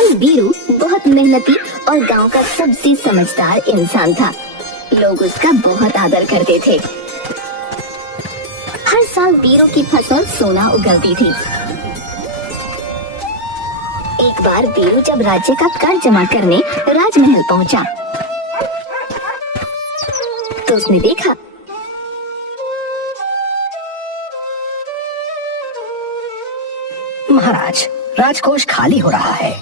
साल बीरू बहुत मेहनती और गांव का सबसे समझदार इंसान था। लोग उसका बहुत आदर करते थे। हर साल बीरू की फसल सोना उगलती थी। एक बार बीरू जब राज्य का कर जमा करने राजमहल पहुंचा, तो उसने देखा महाराज, राजकोष खाली हो रहा है।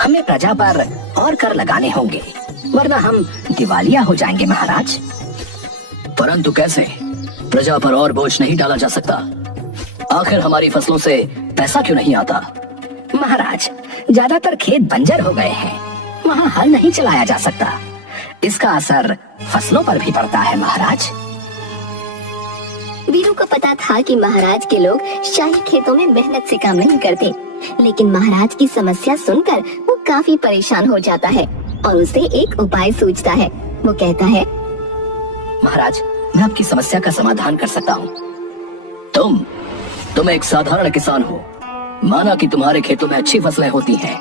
हमें प्रजा पर और कर लगाने होंगे, वरना हम दिवालिया हो जाएंगे महाराज। परंतु कैसे? प्रजा पर और बोझ नहीं डाला जा सकता। आखिर हमारी फसलों से पैसा क्यों नहीं आता? महाराज, ज्यादातर खेत बंजर हो गए हैं, वहाँ हल नहीं चलाया जा सकता। इसका असर फसलों पर भी पड़ता है महाराज। बीरू को पता था कि महाराज के लोग शाही खेतों में मेहनत से काम नहीं करते, लेकिन महाराज की समस्या सुनकर वो काफी परेशान हो जाता है और उसे एक उपाय सूझता है। वो कहता है, महाराज, मैं आपकी समस्या का समाधान कर सकता हूँ। तुम एक साधारण किसान हो। माना कि तुम्हारे खेतों में अच्छी फसलें होती हैं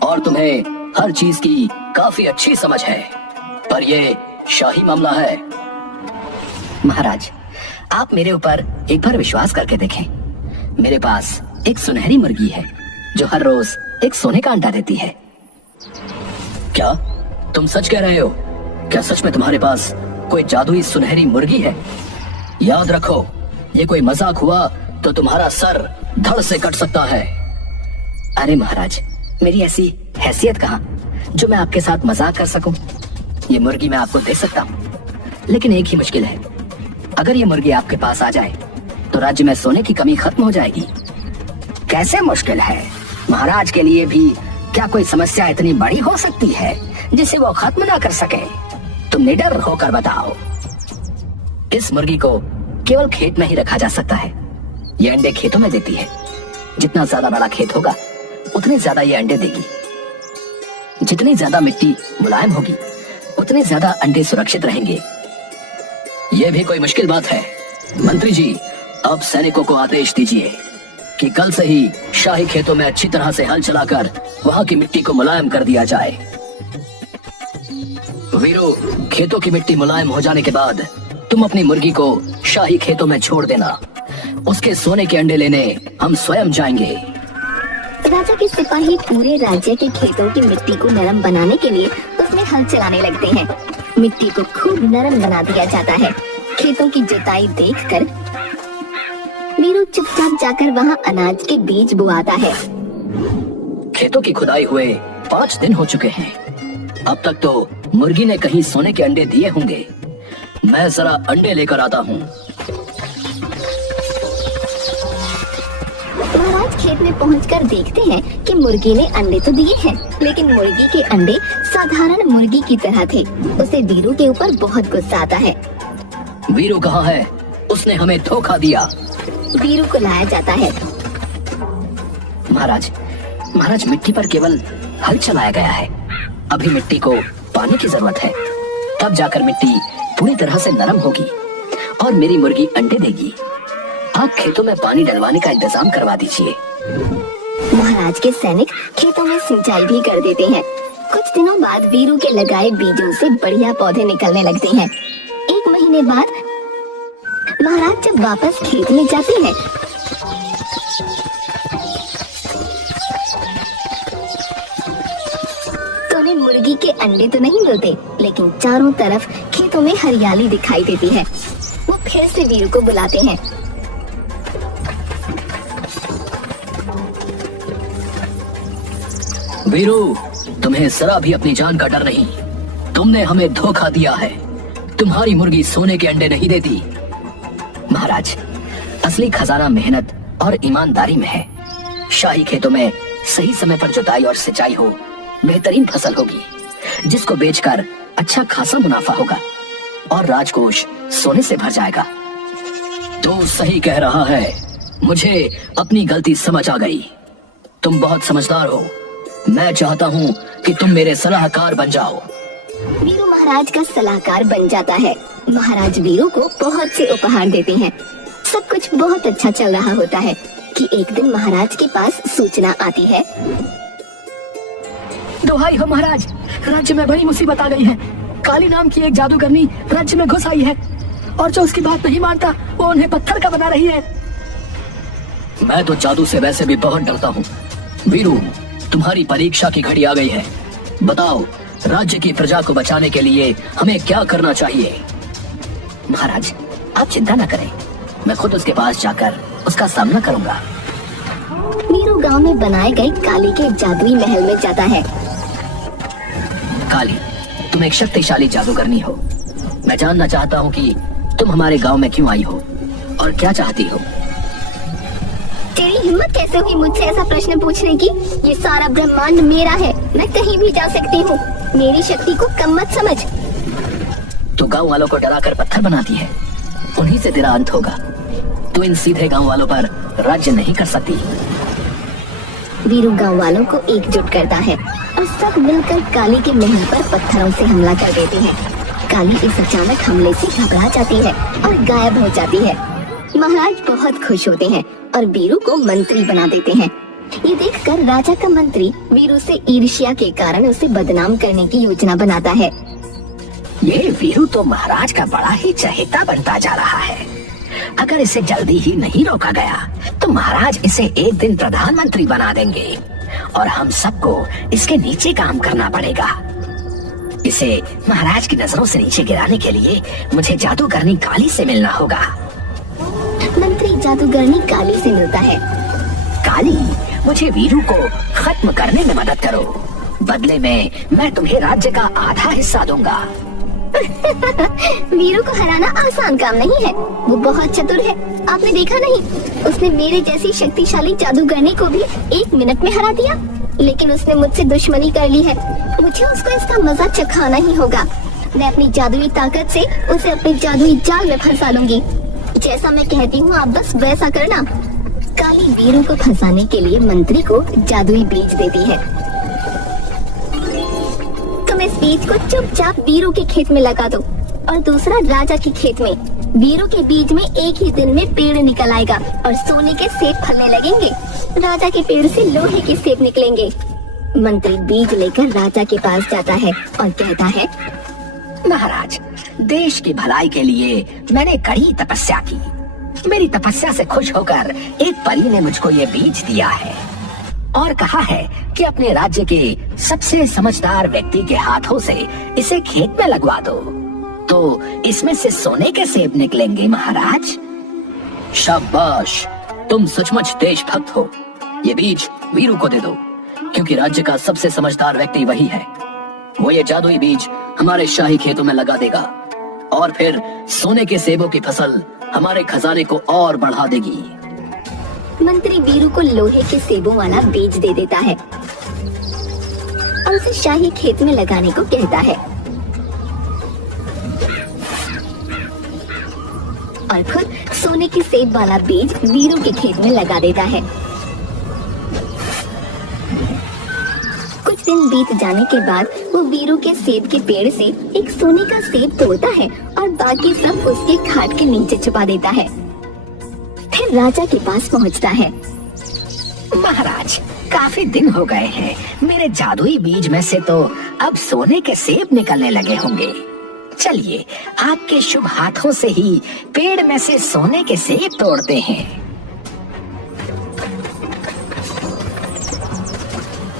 और तुम्हें हर चीज की काफी अच्छी समझ है, पर ये शाही मामला है। महाराज, आप मेरे ऊपर एक बार विश्वास करके देखें। मेरे पास एक सुनहरी मुर्गी है जो हर रोज एक सोने का अंडा देती है। क्या तुम सच कह रहे हो? क्या सच में तुम्हारे पास कोई जादुई सुनहरी मुर्गी है? याद रखो, ये कोई मजाक हुआ तो तुम्हारा सर धड़ से कट सकता है। अरे महाराज, मेरी ऐसी हैसियत कहाँ जो मैं आपके साथ मजाक कर सकूं। ये मुर्गी मैं आपको दे सकता हूँ, लेकिन एक ही मुश्किल है। अगर ये मुर्गी आपके पास आ जाए तो राज्य में सोने की कमी खत्म हो जाएगी। कैसे मुश्किल है? महाराज के लिए भी क्या कोई समस्या इतनी बड़ी हो सकती है जिसे वो खत्म ना कर सके? तुम निडर होकर बताओ। इस मुर्गी को केवल खेत में ही रखा जा सकता है। ये अंडे खेतों में देती है। जितना ज्यादा बड़ा खेत होगा उतने ज्यादा ये अंडे देगी। जितनी ज्यादा मिट्टी मुलायम होगी उतने ज्यादा अंडे सुरक्षित रहेंगे। ये भी कोई मुश्किल बात है? मंत्री जी, अब सैनिकों को आदेश दीजिए कि कल से ही शाही खेतों में अच्छी तरह से हल चलाकर वहाँ की मिट्टी को मुलायम कर दिया जाए। वीरू, खेतों की मिट्टी मुलायम हो जाने के बाद तुम अपनी मुर्गी को शाही खेतों में छोड़ देना। उसके सोने के अंडे लेने हम स्वयं जाएंगे। राजा के सिपाही पूरे राज्य के खेतों की मिट्टी को नरम बनाने के लिए उसमें हल चलाने लगते हैं। मिट्टी को खूब नरम बना दिया जाता है। खेतों की जुताई देखकर वीरू चुपचाप जाकर वहाँ अनाज के बीज बुआता है। खेतों की खुदाई हुए 5 दिन हो चुके हैं। अब तक तो मुर्गी ने कहीं सोने के अंडे दिए होंगे। मैं जरा अंडे लेकर आता हूँ। महाराज खेत में पहुंचकर देखते हैं कि मुर्गी ने अंडे तो दिए हैं, लेकिन मुर्गी के अंडे साधारण मुर्गी की तरह थे। उसे वीरू के ऊपर बहुत गुस्सा आता है। वीरू कहाँ है? उसने हमें धोखा दिया। वीरू को लाया जाता है। महाराज, मिट्टी पर केवल हल चलाया गया है। अभी मिट्टी को पानी की जरूरत है, तब जाकर मिट्टी पूरी तरह से नरम होगी और मेरी मुर्गी अंडे देगी। आप खेतों में पानी डलवाने का इंतजाम करवा दीजिए। महाराज के सैनिक खेतों में सिंचाई भी कर देते हैं। कुछ दिनों बाद वीरू के लगाए बीजों से बढ़िया पौधे निकलने लगते हैं। 1 महीने बाद महाराज जब वापस खेत में जाते हैं तो उन्हें मुर्गी के अंडे तो नहीं मिलते, लेकिन चारों तरफ खेतों में हरियाली दिखाई देती है। वो फिर से वीरू को बुलाते हैं। वीरू, तुम्हें जरा भी अपनी जान का डर नहीं। तुमने हमें धोखा दिया है। तुम्हारी मुर्गी सोने के अंडे नहीं देती। महाराज, असली खजाना मेहनत और ईमानदारी में है। शाही खेतों में सही समय पर जुताई और सिंचाई हो, बेहतरीन फसल होगी, जिसको बेचकर अच्छा खासा मुनाफा होगा और राजकोष सोने से भर जाएगा। तो सही कह रहा है। मुझे अपनी गलती समझ आ गई। तुम बहुत समझदार हो। मैं चाहता हूँ कि तुम मेरे सलाहकार बन जाओ। वीरू महाराज का सलाहकार बन जाता है। महाराज वीरू को बहुत से उपहार देते हैं। सब कुछ बहुत अच्छा चल रहा होता है कि एक दिन महाराज के पास सूचना आती है। दुहाई हो महाराज, राज्य में बड़ी मुसीबत आ गई है। काली नाम की एक जादूगरनी राज्य में घुस आई है और जो उसकी बात नहीं मानता वो उन्हें पत्थर का बना रही है। मैं तो जादू से वैसे भी बहुत डरता हूँ। वीरू, तुम्हारी परीक्षा की घड़ी आ गई है। बताओ, राज्य की प्रजा को बचाने के लिए हमें क्या करना चाहिए? महाराज, आप चिंता न करें, मैं खुद उसके पास जाकर उसका सामना करूंगा। वीरू गांव में बनाए गए काली के जादुई महल में जाता है। काली, तुम एक शक्तिशाली जादूगरनी हो। मैं जानना चाहता हूँ कि तुम हमारे गांव में क्यों आई हो और क्या चाहती हो। तेरी हिम्मत कैसे हुई मुझसे ऐसा प्रश्न पूछने की? ये सारा ब्रह्मांड मेरा है, मैं कहीं भी जा सकती हूँ। मेरी शक्ति को कम मत समझ। तू गांव वालों को डराकर पत्थर बनाती है, उन्हीं से तेरा अंत होगा। तू इन सीधे गांव वालों पर राज्य नहीं कर सकती। वीरू गांव वालों को एकजुट करता है और सब मिलकर काली के महल पर पत्थरों से हमला कर देते हैं। काली इस अचानक हमले से घबरा जाती है और गायब हो जाती है। महाराज बहुत खुश होते हैं और वीरू को मंत्री बना देते हैं। ये देखकर राजा का मंत्री वीरू से ईर्ष्या के कारण उसे बदनाम करने की योजना बनाता है। ये वीरू तो महाराज का बड़ा ही चहेता बनता जा रहा है। अगर इसे जल्दी ही नहीं रोका गया तो महाराज इसे एक दिन प्रधानमंत्री बना देंगे और हम सबको इसके नीचे काम करना पड़ेगा। इसे महाराज की नजरों से नीचे गिराने के लिए मुझे जादूगरनी काली से मिलना होगा। मंत्री जादूगरनी काली से मिलता है। काली, मुझे वीरू को खत्म करने में मदद करो। बदले में मैं तुम्हें राज्य का आधा हिस्सा दूंगा। वीरू को हराना आसान काम नहीं है, वो बहुत चतुर है। आपने देखा नहीं, उसने मेरे जैसी शक्तिशाली जादूगरनी को भी 1 मिनट में हरा दिया। लेकिन उसने मुझसे दुश्मनी कर ली है, मुझे उसको इसका मजा चखाना ही होगा। मैं अपनी जादुई ताकत से उसे अपने जादुई जाल में फंसा लूंगी। जैसा मैं कहती हूँ आप बस वैसा करना। काली वीरू को फंसाने के लिए मंत्री को जादुई बीज देती है। तुम इस बीज को चुपचाप वीरू के खेत में लगा दो और दूसरा राजा के खेत में। वीरू के बीज में एक ही दिन में पेड़ निकल आएगा और सोने के सेब फलने लगेंगे। राजा के पेड़ से लोहे के सेब निकलेंगे। मंत्री बीज लेकर राजा के पास जाता है और कहता है, महाराज, देश की भलाई के लिए मैंने कड़ी तपस्या की। मेरी तपस्या से खुश होकर एक परी ने मुझको ये बीज दिया है और कहा है कि अपने राज्य के सबसे समझदार व्यक्ति के हाथों से इसे खेत में लगवा दो तो इसमें से सोने के सेब निकलेंगे। महाराज, शाबाश, तुम सचमुच देशभक्त हो। ये बीज वीरू को दे दो, क्योंकि राज्य का सबसे समझदार व्यक्ति वही है। वो ये जादुई बीज हमारे शाही खेतों में लगा देगा और फिर सोने के सेबों की फसल हमारे खजाने को और बढ़ा देगी। मंत्री वीरू को लोहे के सेबों वाला बीज दे देता है और उसे शाही खेत में लगाने को कहता है और खुद सोने के सेब वाला बीज वीरू के खेत में लगा देता है। कुछ दिन बीत जाने के बाद वो वीरू के सेब के पेड़ से एक सोने का सेब तोड़ता है और बाकी सब उसके खाट के नीचे छुपा देता है। फिर राजा के पास पहुंचता है। महाराज, काफी दिन हो गए हैं। मेरे जादुई बीज में से तो अब सोने के सेब निकलने लगे होंगे। चलिए, आपके शुभ हाथों से ही पेड़ में से सोने के सेब तोड़ते हैं।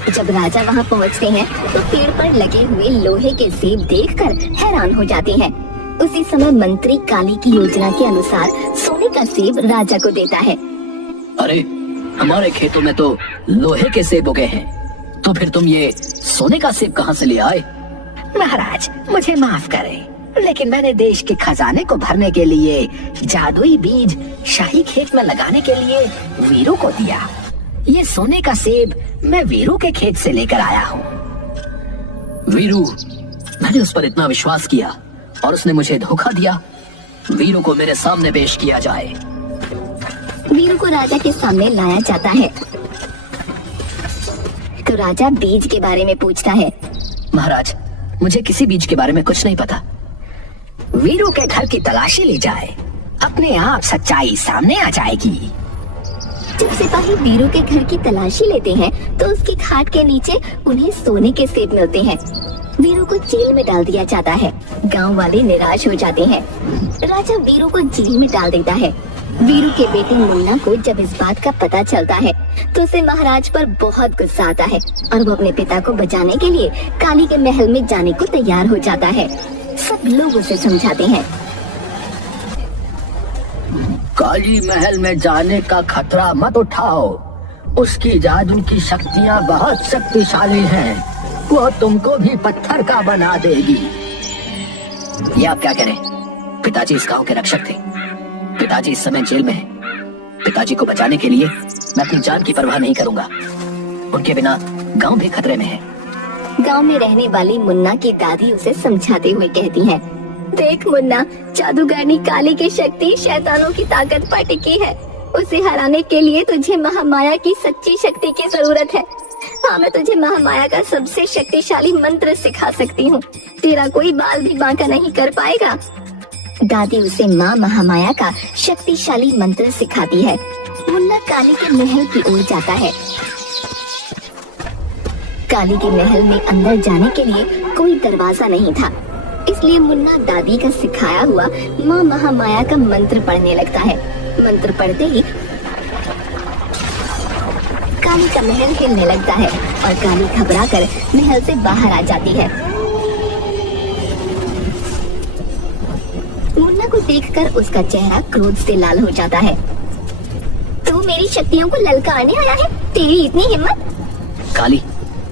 जब राजा वहां पहुंचते हैं तो पेड़ पर लगे हुए लोहे के सेब देखकर हैरान हो जाते हैं। उसी समय मंत्री काली की योजना के अनुसार सोने का सेब राजा को देता है। अरे, हमारे खेतों में तो लोहे के सेब उगे हैं, तो फिर तुम ये सोने का सेब कहाँ से ले आए? महाराज, मुझे माफ करें, लेकिन मैंने देश के खजाने को भरने के लिए जादुई बीज शाही खेत में लगाने के लिए वीरू को दिया। ये सोने का सेब मैं वीरू के खेत से लेकर आया हूँ। वीरू, मैंने उस पर इतना विश्वास किया और उसने मुझे धोखा दिया। वीरू को मेरे सामने पेश किया जाए। वीरू को राजा के सामने लाया जाता है तो राजा बीज के बारे में पूछता है। महाराज, मुझे किसी बीज के बारे में कुछ नहीं पता। वीरू के घर की तलाशी ली जाए, अपने आप सच्चाई सामने आ जाएगी। जब सिपाही वीरू के घर की तलाशी लेते हैं तो उसके खाट के नीचे उन्हें सोने के सेब मिलते हैं। वीरू को जेल में डाल दिया जाता है। गांव वाले निराश हो जाते हैं। राजा वीरू को जेल में डाल देता है। वीरू के बेटे मुन्ना को जब इस बात का पता चलता है तो उसे महाराज पर बहुत गुस्सा आता है और वो अपने पिता को बचाने के लिए काली के महल में जाने को तैयार हो जाता है। सब लोग उसे समझाते हैं। काली महल में जाने का खतरा मत उठाओ, उसकी जादू की शक्तियाँ बहुत शक्तिशाली हैं, वो तुमको भी पत्थर का बना देगी। ये आप क्या कह रहे हैं? पिताजी इस गांव के रक्षक थे, पिताजी इस समय जेल में हैं। पिताजी को बचाने के लिए मैं अपनी जान की परवाह नहीं करूंगा, उनके बिना गांव भी खतरे में है। गांव में रहने वाली मुन्ना की दादी उसे समझाते हुए कहती हैं, देख मुन्ना, जादूगरनी काली की शक्ति शैतानों की ताकत पर टिकी है। उसे हराने के लिए तुझे महामाया की सच्ची शक्ति की जरूरत है। हाँ, मैं तुझे महामाया का सबसे शक्तिशाली मंत्र सिखा सकती हूँ, तेरा कोई बाल भी बांका नहीं कर पाएगा। दादी उसे माँ महामाया का शक्तिशाली मंत्र सिखाती है। मुन्ना काली के महल की ओर जाता है। काली के महल में अंदर जाने के लिए कोई दरवाजा नहीं था, इसलिए मुन्ना दादी का सिखाया हुआ माँ महामाया का मंत्र पढ़ने लगता है। मंत्र पढ़ते ही काली का महल हिलने लगता है और काली घबराकर महल से बाहर आ जाती है। मुन्ना को देखकर उसका चेहरा क्रोध से लाल हो जाता है। तू मेरी शक्तियों को ललकारने आया है? तेरी इतनी हिम्मत? काली,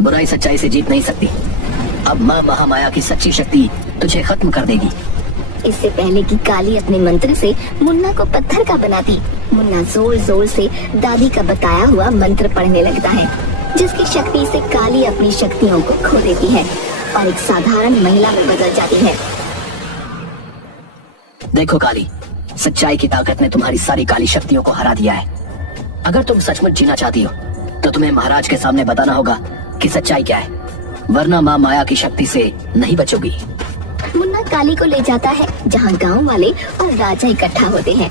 बुराई सच्चाई से जीत नहीं सकती। अब माँ महामाया की सच्ची शक्ति तुझे खत्म कर देगी। इससे पहले कि काली अपने मंत्र से मुन्ना को पत्थर का बनाती, मुन्ना जोर जोर से दादी का बताया हुआ मंत्र पढ़ने लगता है, जिसकी शक्ति से काली अपनी शक्तियों को खो देती है और एक साधारण महिला में बदल जाती है। देखो काली, सच्चाई की ताकत ने तुम्हारी सारी काली शक्तियों को हरा दिया है। अगर तुम सचमुच जीना चाहती हो तो तुम्हें महाराज के सामने बताना होगा कि सच्चाई क्या है, वरना माँ माया की शक्ति से नहीं बचोगी। मुन्ना काली को ले जाता है जहाँ गांव वाले और राजा इकट्ठा होते हैं।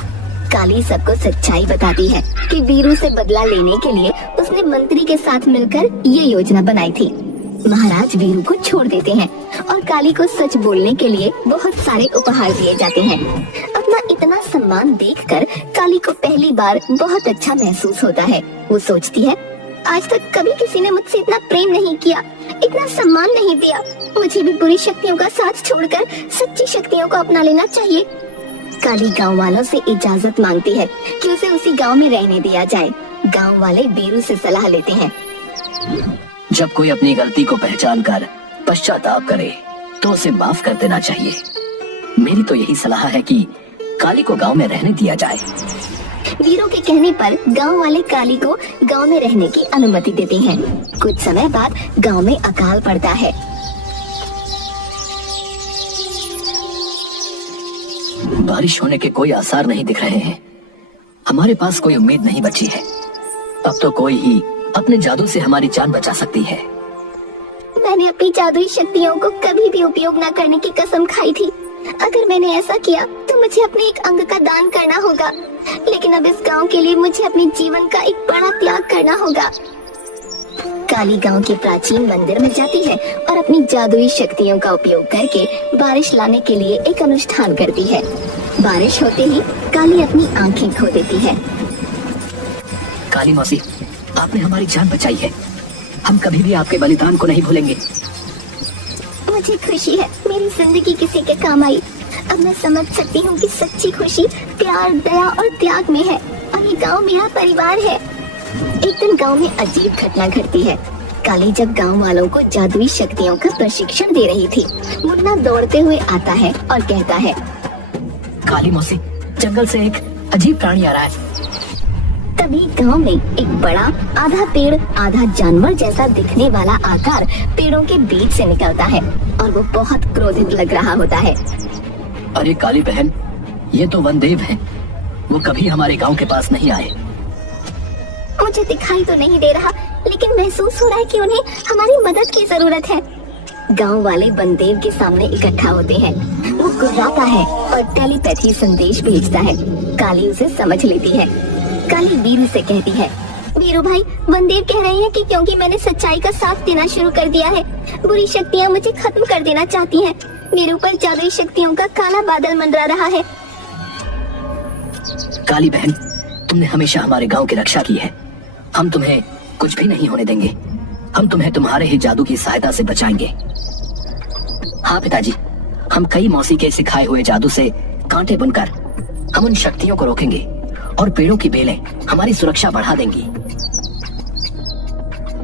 काली सबको सच्चाई बताती है कि वीरू से बदला लेने के लिए उसने मंत्री के साथ मिलकर ये योजना बनाई थी। महाराज वीरू को छोड़ देते हैं और काली को सच बोलने के लिए बहुत सारे उपहार दिए जाते हैं। अपना इतना सम्मान देखकर काली को पहली बार बहुत अच्छा महसूस होता है। वो सोचती है, आज तक कभी किसी ने मुझसे इतना प्रेम नहीं किया, इतना सम्मान नहीं दिया। मुझे भी बुरी शक्तियों का साथ छोड़कर सच्ची शक्तियों को अपना लेना चाहिए। काली गांव वालों से इजाजत मांगती है कि उसे उसी गांव में रहने दिया जाए। गांव वाले वीरू से सलाह लेते हैं। जब कोई अपनी गलती को पहचान कर पश्चाताप करे तो उसे माफ कर देना चाहिए। मेरी तो यही सलाह है कि काली को गांव में रहने दिया जाए। वीरू के कहने पर गांव वाले काली को गांव में रहने की अनुमति देते हैं। कुछ समय बाद गांव में अकाल पड़ता है। बारिश होने के कोई आसार नहीं दिख रहे हैं। हमारे पास कोई उम्मीद नहीं बची है। अब तो कोई ही अपने जादू से हमारी जान बचा सकती है। मैंने अपनी जादुई शक्तियों को कभी भी उपयोग न करने की कसम खाई थी। अगर मैंने ऐसा किया तो मुझे अपने एक अंग का दान करना होगा, लेकिन अब इस गांव के लिए मुझे अपने जीवन का एक बड़ा त्याग करना होगा। काली गांव के प्राचीन मंदिर में जाती है और अपनी जादुई शक्तियों का उपयोग करके बारिश लाने के लिए एक अनुष्ठान करती है। बारिश होते ही काली अपनी आंखें खो देती है। काली मौसी, आपने हमारी जान बचाई है। हम कभी भी आपके बलिदान को नहीं भूलेंगे। मुझे खुशी है मेरी जिंदगी किसी के काम आई। अब मैं समझ सकती हूँ कि सच्ची खुशी प्यार, दया और त्याग में है, और ये गांव मेरा परिवार है। एक दिन गांव में अजीब घटना घटती है। काली जब गांव वालों को जादुई शक्तियों का प्रशिक्षण दे रही थी, मुन्ना दौड़ते हुए आता है और कहता है, काली मौसी, जंगल से एक अजीब प्राणी आ रहा है। तभी गांव में एक बड़ा आधा पेड़ आधा जानवर जैसा दिखने वाला आकार पेड़ों के बीच से निकलता है और वो बहुत क्रोधित लग रहा होता है। अरे काली बहन, ये तो वनदेव हैं। वो कभी हमारे गांव के पास नहीं आए। मुझे दिखाई तो नहीं दे रहा, लेकिन महसूस हो रहा है कि उन्हें हमारी मदद की जरूरत है। गांव वाले वनदेव के सामने इकट्ठा होते हैं। वो गुर्राता है और टेलीपैथी संदेश भेजता है। काली उसे समझ लेती है। काली वीरू से कहती है, वीरू भाई, वनदेव कह रहे हैं कि क्योंकि मैंने सच्चाई का साथ देना शुरू कर दिया है, बुरी शक्तियाँ मुझे खत्म कर देना चाहती हैं। मेरे ऊपर जादुई शक्तियों का काला बादल मंडरा रहा है। काली बहन, तुमने हमेशा हमारे गांव की रक्षा की है। हम तुम्हें कुछ भी नहीं होने देंगे। हम तुम्हें तुम्हारे ही जादू की सहायता से बचाएंगे। हाँ पिताजी, हम कई मौसी के सिखाए हुए जादू से कांटे बुनकर हम उन शक्तियों को रोकेंगे और पेड़ों की बेलें हमारी सुरक्षा बढ़ा देंगी।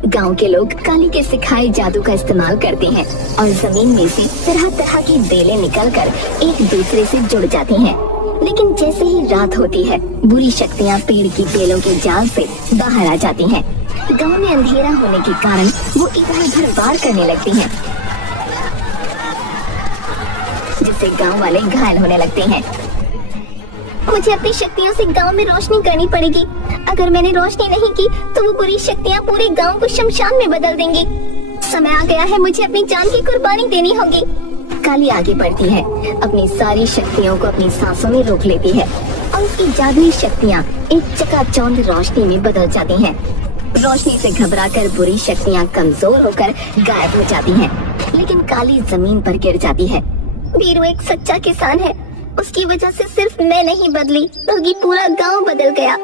गांव के लोग काली के सिखाए जादू का इस्तेमाल करते हैं और जमीन में से तरह तरह की बेलें निकलकर एक दूसरे से जुड़ जाती हैं। लेकिन जैसे ही रात होती है, बुरी शक्तियां पेड़ की बेलों के जाल से बाहर आ जाती हैं। गांव में अंधेरा होने के कारण वो इधर उधर वार करने लगती हैं, जिससे गांव वाले घायल होने लगते हैं। मुझे अपनी शक्तियों से गांव में रोशनी करनी पड़ेगी। अगर मैंने रोशनी नहीं की तो वो बुरी शक्तियां पूरे गांव को शमशान में बदल देंगी। समय आ गया है, मुझे अपनी जान की कुर्बानी देनी होगी। काली आगे बढ़ती है, अपनी सारी शक्तियों को अपनी सांसों में रोक लेती है और उसकी जादुई शक्तियां एक चकाचौंध रोशनी में बदल जाती हैं। रोशनी से घबराकर बुरी शक्तियां कमजोर होकर गायब हो जाती हैं, लेकिन काली जमीन पर गिर जाती है। वीरू एक सच्चा किसान है, उसकी वजह से सिर्फ मैं नहीं बदली बल्कि पूरा गांव बदल गया।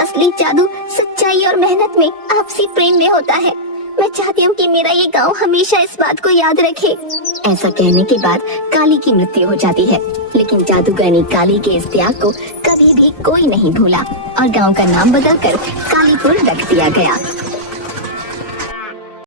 असली जादू सच्चाई और मेहनत में, आपसी प्रेम में होता है। मैं चाहती हूँ कि मेरा ये गांव हमेशा इस बात को याद रखे। ऐसा कहने के बाद काली की मृत्यु हो जाती है, लेकिन जादूगरनी काली के इस त्याग को कभी भी कोई नहीं भूला और गांव का नाम बदलकर कालीपुर रख दिया गया।